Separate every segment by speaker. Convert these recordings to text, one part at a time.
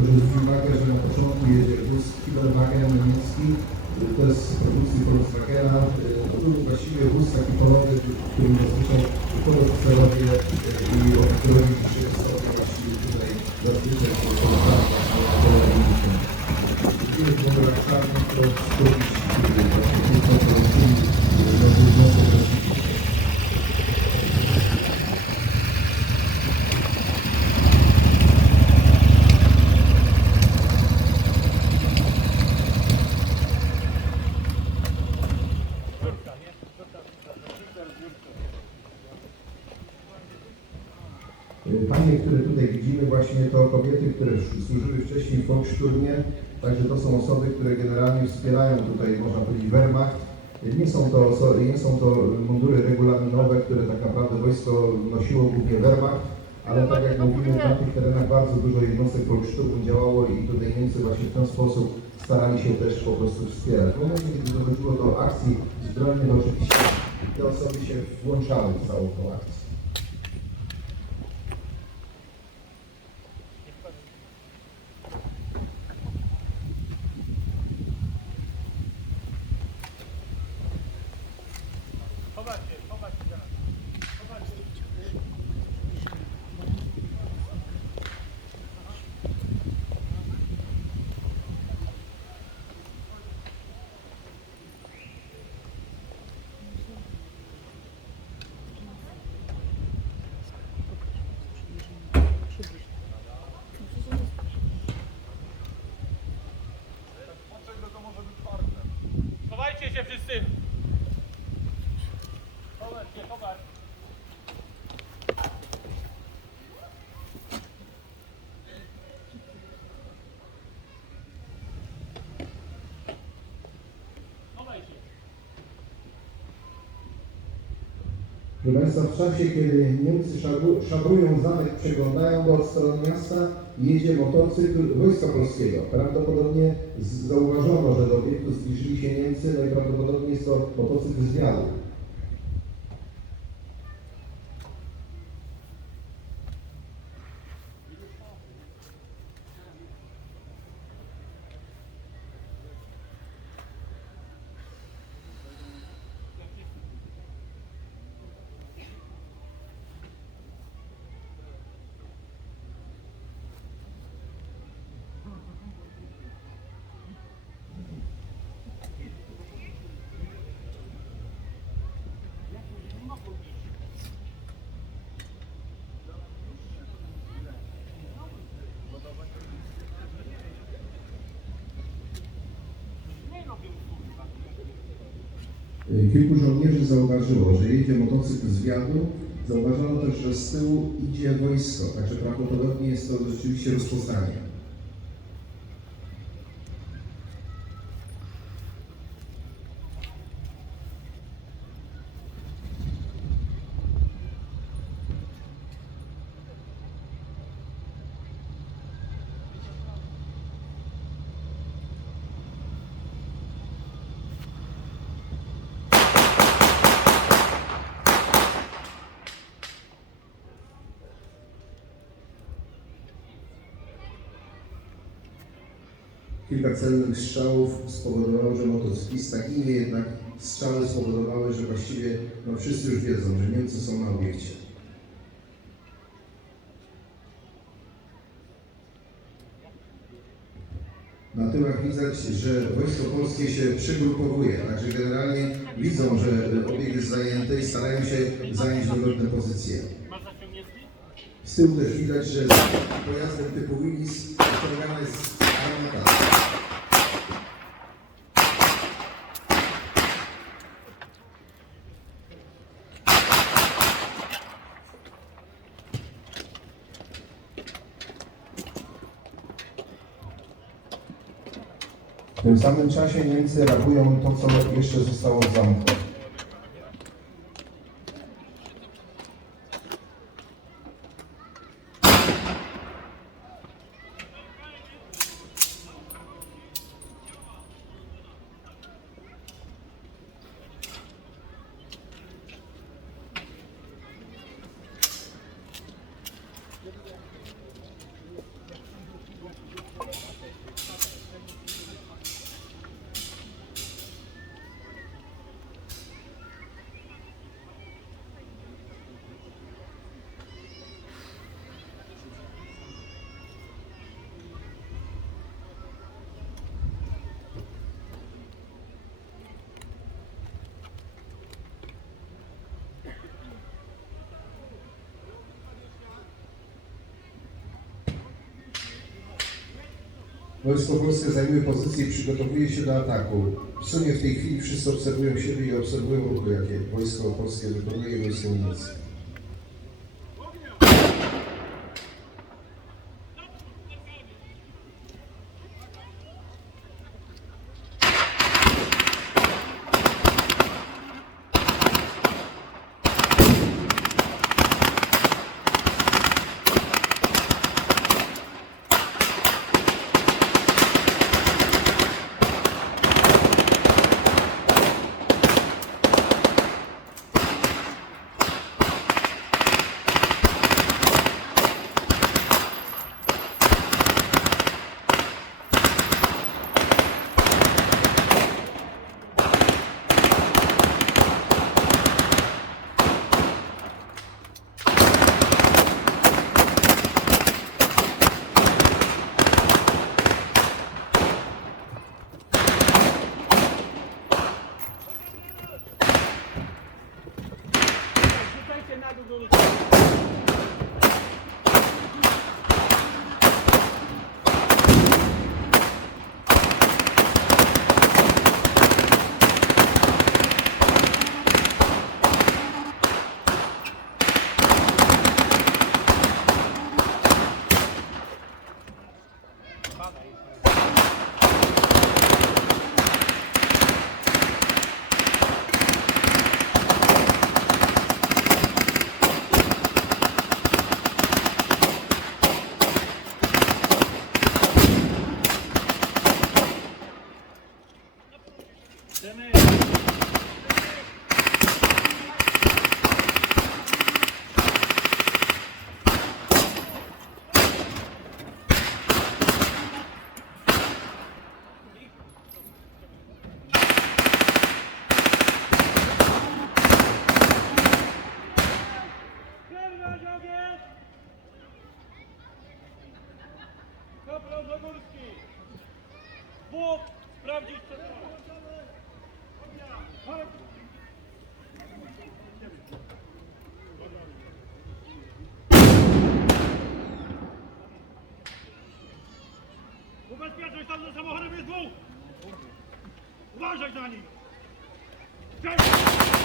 Speaker 1: Zwrócić uwagę, że na początku jedzie wóz Kiberwagen niemiecki, to jest z produkcji Volkswagena. To był właściwie wóz taki polowy, którym zazwyczaj y, i oficerowie niższego stopnia właściwie tutaj zazwyczaj się polecali właśnie na pole mięśni. Widzimy w numerach czarnych to 134, właśnie tu są produkcyjni, no to wznoszą właściwie. Panie, które tutaj widzimy, właśnie to kobiety, które służyły wcześniej w Volkssturmie, także to są osoby, które generalnie wspierają tutaj, można powiedzieć, Wehrmacht. Nie są to, nie są to mundury regulaminowe, które tak naprawdę wojsko nosiło głównie Wehrmacht, ale tak jak mówimy, na tych terenach bardzo dużo jednostek Volkssturmu działało i tutaj Niemcy właśnie w ten sposób starali się też po prostu wspierać. W momencie, kiedy dochodziło do akcji zbrojnych, oczywiście te osoby się włączały w całą tą akcję.
Speaker 2: かって、とじゃなくて。
Speaker 1: Proszę Państwa, w czasie, kiedy Niemcy szabru, szabrują zamek, przeglądają go od strony miasta, jedzie motocykl Wojska Polskiego. Prawdopodobnie z- zauważono, że do obiektu zbliżyli się Niemcy, i prawdopodobnie jest to motocykl. Y, Kilku żołnierzy zauważyło, że jedzie motocykl zwiadu. Zauważono też, że z tyłu idzie wojsko, także prawdopodobnie jest to rzeczywiście rozpoznanie. Kilka celnych strzałów spowodowało, że motocyklista ginie, jednak strzały spowodowały, że właściwie no, wszyscy już wiedzą, że Niemcy są na obiekcie. Na tyłach widać, że wojsko polskie się przygrupowuje, także generalnie widzą, że obiekt jest zajęty i starają się zająć wygodne pozycje. Z tyłu też widać, że pojazdem typu ściągane jest W tym samym czasie Niemcy rabują to, co jeszcze zostało w zamku. Wojsko Polskie zajmuje pozycję i przygotowuje się do ataku. W sumie w tej chwili wszyscy obserwują siebie i obserwują ruchy, jakie Wojsko Polskie wykonuje Wojsko Niemieckie.
Speaker 2: Dwóch! Uważaj na nich! Strzelaj!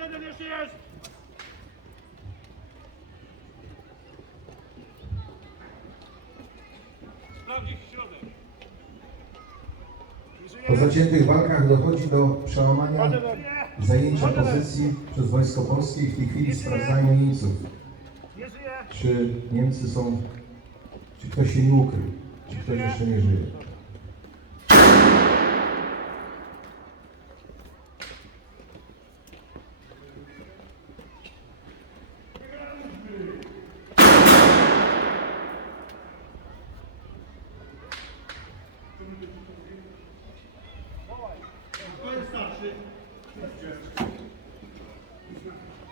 Speaker 2: Jeden jeszcze jest!
Speaker 1: Po zaciętych walkach dochodzi do przełamania zajęcia pozycji przez Wojsko Polskie i w tej chwili sprawdzają Niemców, czy Niemcy są, czy ktoś się nie ukrył, czy ktoś jeszcze nie żyje.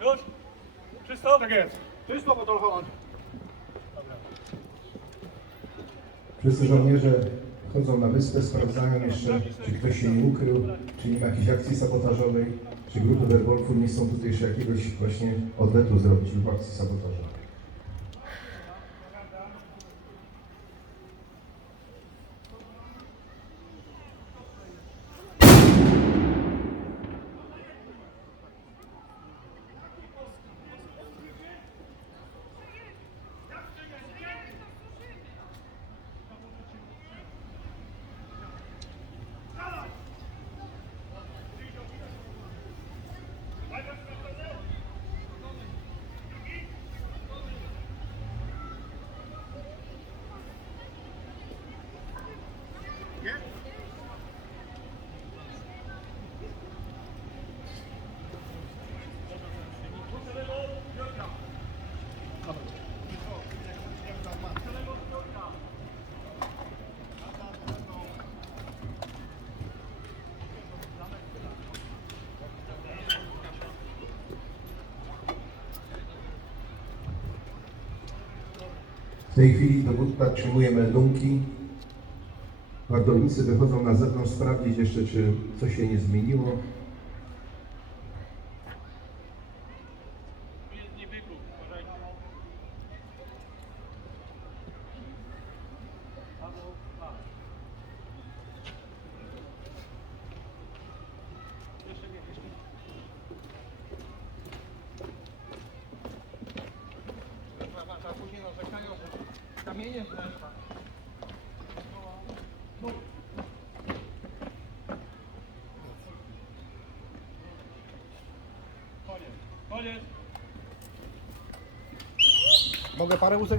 Speaker 2: Już? Czysto? Tak jest. Czysto, bo to chodzi.
Speaker 1: Wszyscy żołnierze chodzą na wyspę, sprawdzają jeszcze, czy ktoś się nie ukrył, czy nie ma jakiejś akcji sabotażowej, czy grupy Werwolfów nie chcą tutaj jeszcze jakiegoś właśnie odwetu zrobić lub akcji sabotażowej. Tej chwili dowódca otrzymuje meldunki. Wartownicy wychodzą na zewnątrz sprawdzić jeszcze, czy coś się nie zmieniło.
Speaker 3: Minha,
Speaker 2: Olha, olha.
Speaker 3: Bom, para você.